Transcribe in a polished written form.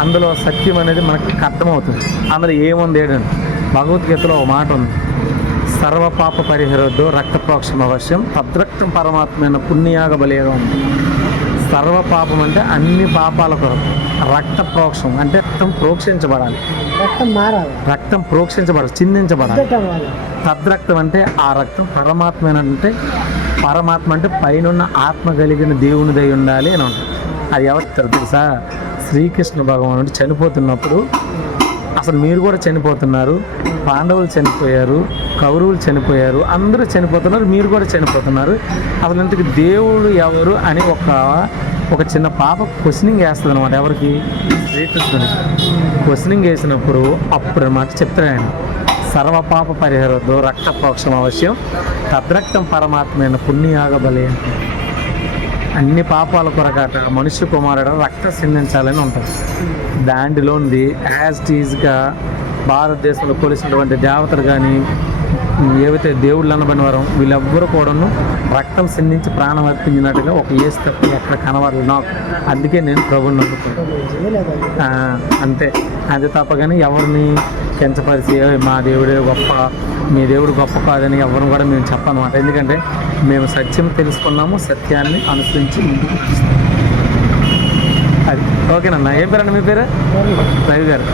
అందులో సత్యం అనేది మనకి అర్థమవుతుంది. అందులో ఏముంది ఏంటంటే భగవద్గీతలో ఒక మాట ఉంది, సర్వపాప పరిహరద్దు రక్త ప్రోక్షం అవశ్యం తద్రక్తం పరమాత్మైన పుణ్యాగ బలిగా ఉంది. సర్వపాపం అంటే అన్ని పాపాల కొరకు, రక్త ప్రోక్షం అంటే రక్తం ప్రోక్షించబడాలి, రక్తం ప్రోక్షించబడాలి, చిందించబడాలి. తద్రక్తం అంటే ఆ రక్తం పరమాత్మ పరమాత్మ అంటే పైన ఆత్మ కలిగిన దేవునిదై ఉండాలి అని ఉంటుంది. అది ఎవరు తెలుసా? శ్రీకృష్ణ భగవానుడు చనిపోతున్నప్పుడు, అసలు మీరు కూడా చనిపోతున్నారు, పాండవులు చనిపోయారు, కౌరవులు చనిపోయారు, అందరూ చనిపోతున్నారు, మీరు కూడా చనిపోతున్నారు, అసలు ఇంతకు దేవుడు ఎవరు అని ఒక చిన్న పాప క్వశ్చనింగ్ వేస్తుంది అనమాట. ఎవరికి? శ్రీకృష్ణుడికి. క్వశ్చనింగ్ వేసినప్పుడు అప్పుడు అన్నమాట చెప్తాడు ఆయన, సర్వపాప పరిహరద్దు రక్త ప్రోక్షం అవశ్యం తద్రక్తం పరమాత్మైన పుణ్యాగ బలి. అన్ని పాపాల కొరకాట మనుష్య కుమారుడు రక్తం సిందించాలని ఉంటుంది. దాంట్లోంది యాజ్ టీజ్గా భారతదేశంలో కొలిసినటువంటి దేవతలు కానీ ఏవైతే దేవుళ్ళు అనబడిన వారు వీళ్ళెవ్వరూ కూడాను రక్తం సిందించి ప్రాణం అర్పించినట్టుగా ఒక ఏసు తప్ప ఎక్కడ కనబడలేదు నాకు. అందుకే నేను ప్రభుని నమ్ముతాను. అంతే తప్ప కానీ ఎవరిని కించపరిచి మా దేవుడే గొప్ప, మీ దేవుడు గొప్ప కాదని ఎవరిని కూడా మేము చెప్పనమాట. ఎందుకంటే మేము సత్యం తెలుసుకున్నాము, సత్యాన్ని అనుసరించి ముందుకు తీస్తాము. అది ఓకేనన్నా. ఏం పేరండి మీ పేరు? రవి గారు.